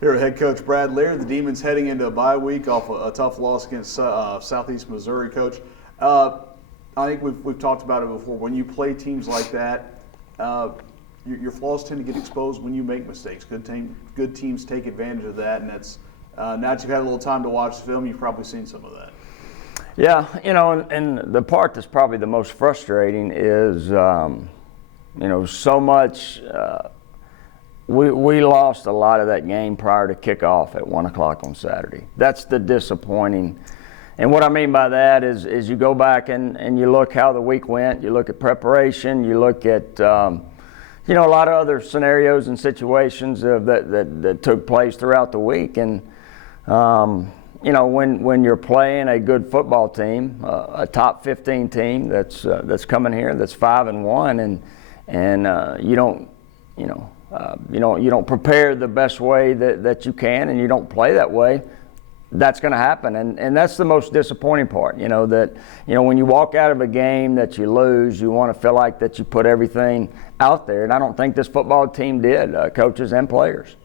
Here, head coach Brad Laird. The Demons heading into a bye week off a tough loss against Southeast Missouri. Coach, I think we've talked about it before. When you play teams like that, your flaws tend to get exposed when you make mistakes. Good teams take advantage of that, and that's now that you've had a little time to watch the film, you've probably seen some of that. Yeah, and the part that's probably the most frustrating is, so much. We lost a lot of that game prior to kickoff at 1 o'clock on Saturday. That's the disappointing. And what I mean by that is you go back and you look how the week went, you look at preparation, you look at a lot of other scenarios and situations that took place throughout the week. And when you're playing a good football team, a top 15 team that's coming here that's 5-1, and you don't prepare the best way that you can, and you don't play that way, that's going to happen. And that's the most disappointing part, when you walk out of a game that you lose, you want to feel like that you put everything out there. And I don't think this football team did, coaches and players.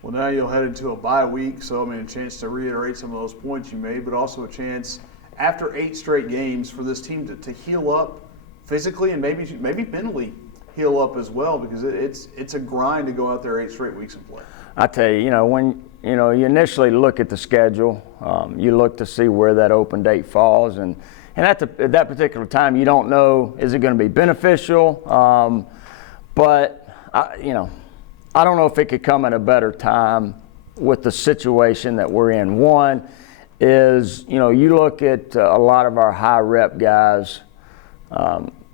Well, now you'll head into a bye week, so a chance to reiterate some of those points you made, but also a chance after 8 straight games for this team to heal up physically and maybe mentally heal up as well, because it's a grind to go out there 8 straight weeks and play. I tell you, when you initially look at the schedule, you look to see where that open date falls, and at that particular time, you don't know, is it going to be beneficial? But I don't know if it could come at a better time with the situation that we're in. One is, you look at a lot of our high rep guys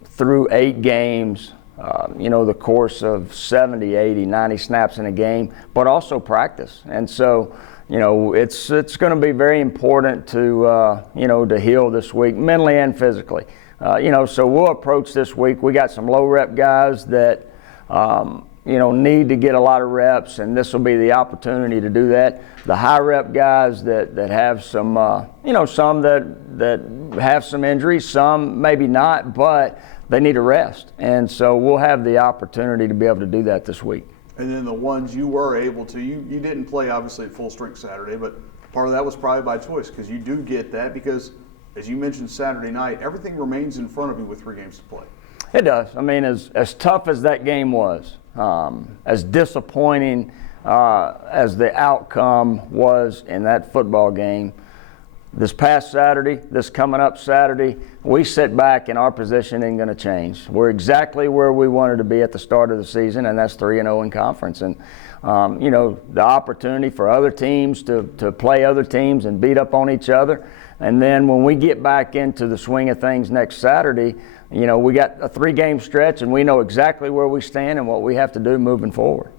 through 8 games. The course of 70, 80, 90 snaps in a game, but also practice. And so, it's going to be very important to heal this week, mentally and physically. So we'll approach this week. We got some low rep guys that, need to get a lot of reps, and this will be the opportunity to do that. The high rep guys that have some, some that have some injuries, some maybe not, but they need a rest. And so we'll have the opportunity to be able to do that this week. And then the ones you were able to, you didn't play obviously at full strength Saturday, but part of that was probably by choice, because you do get that because, as you mentioned Saturday night, everything remains in front of you with 3 games to play. It does. As tough as that game was, as disappointing as the outcome was in that football game, this past Saturday, this coming up Saturday, we sit back and our position ain't going to change. We're exactly where we wanted to be at the start of the season, and that's 3-0 in conference. And, the opportunity for other teams to play other teams and beat up on each other. And then when we get back into the swing of things next Saturday, we got a 3-game stretch, and we know exactly where we stand and what we have to do moving forward.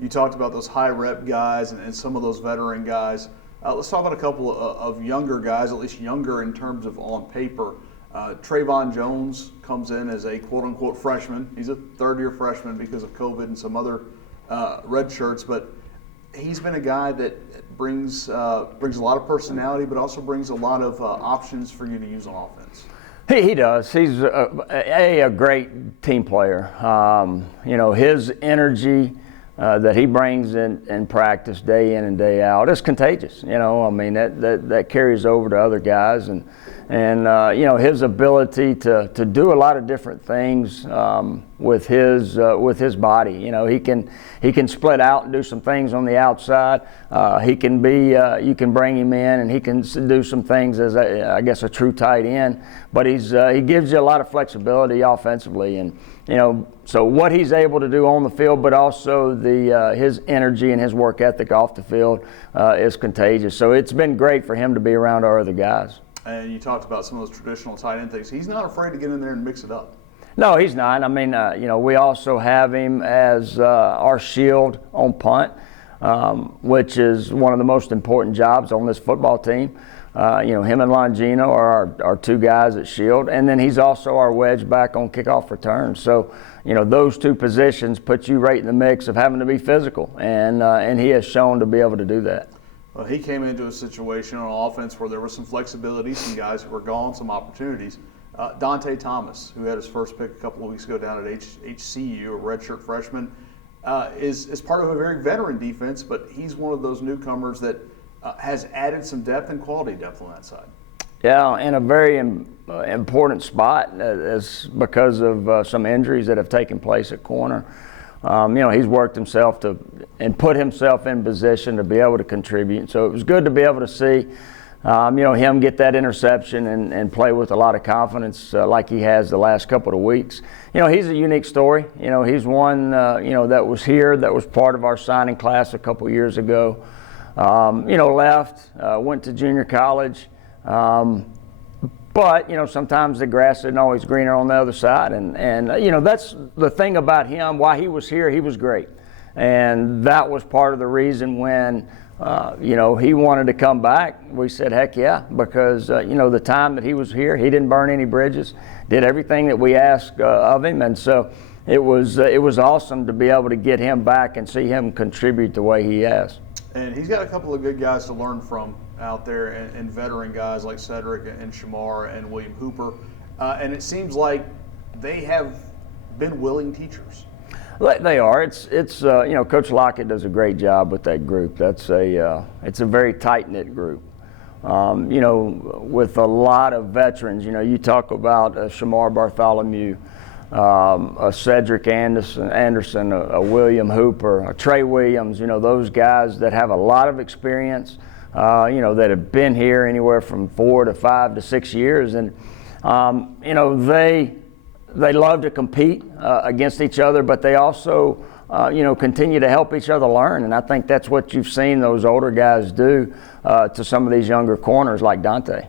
You talked about those high rep guys and some of those veteran guys. Let's talk about a couple of younger guys, at least younger in terms of on paper. Trayvon Jones comes in as a quote-unquote freshman. He's a third-year freshman because of COVID and some other red shirts, but he's been a guy that brings a lot of personality, but also brings a lot of options for you to use on offense. He does. He's a great team player. His energy that he brings in practice day in and day out is contagious. That carries over to other guys, and his ability to do a lot of different things with his body. He can split out and do some things on the outside. He can be you can bring him in and he can do some things as a true tight end. But he gives you a lot of flexibility offensively, and so what he's able to do on the field, but also his energy and his work ethic off the field is contagious. So it's been great for him to be around our other guys. And you talked about some of those traditional tight end things. He's not afraid to get in there and mix it up. No, he's not. We also have him as our shield on punt, which is one of the most important jobs on this football team. Him and Longino are our 2 guys at shield, and then he's also our wedge back on kickoff return. So, those 2 positions put you right in the mix of having to be physical, and he has shown to be able to do that. Well, he came into a situation on offense where there was some flexibility, some guys who were gone, some opportunities. Dante Thomas, who had his first pick a couple of weeks ago down at HCU, a redshirt freshman, is part of a very veteran defense, but he's one of those newcomers that has added some depth and quality depth on that side. Yeah, in a very important spot as because of some injuries that have taken place at corner. He's worked himself and put himself in position to be able to contribute. So it was good to be able to see, him get that interception and play with a lot of confidence like he has the last couple of weeks. He's a unique story. He's one, that was here, that was part of our signing class a couple years ago. Left, went to junior college. But sometimes the grass isn't always greener on the other side, and that's the thing about him. While he was here, he was great, and that was part of the reason when he wanted to come back. We said, heck yeah, because the time that he was here, he didn't burn any bridges, did everything that we asked of him, and so it was awesome to be able to get him back and see him contribute the way he has. And he's got a couple of good guys to learn from out there, and veteran guys like Cedric and Shamar and William Hooper. And it seems like they have been willing teachers. They are. It's Coach Lockett does a great job with that group. It's a very tight-knit group. With a lot of veterans. You talk about Shamar Bartholomew, a Cedric Anderson, a William Hooper, a Trey Williams, those guys that have a lot of experience, that have been here anywhere from 4 to 5 to 6 years. And, they love to compete against each other, but they also, continue to help each other learn. And I think that's what you've seen those older guys do to some of these younger corners like Dante.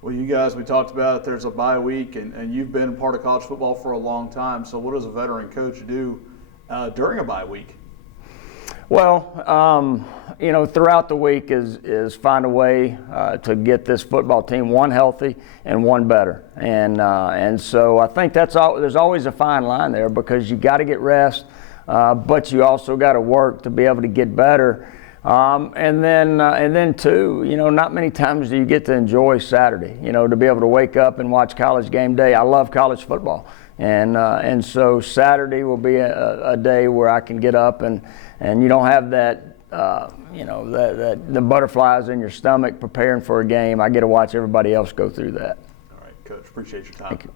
Well, you guys, we talked about it. There's a bye week, and you've been part of college football for a long time. So what does a veteran coach do during a bye week? Well, throughout the week is find a way to get this football team, one healthy and one better. And so I think there's always a fine line there, because you got to get rest, but you also got to work to be able to get better. And then too, not many times do you get to enjoy Saturday, to be able to wake up and watch College game day. I love college football. And so Saturday will be a day where I can get up and you don't have that, the butterflies in your stomach preparing for a game. I get to watch everybody else go through that. All right, Coach, appreciate your time. Thank you.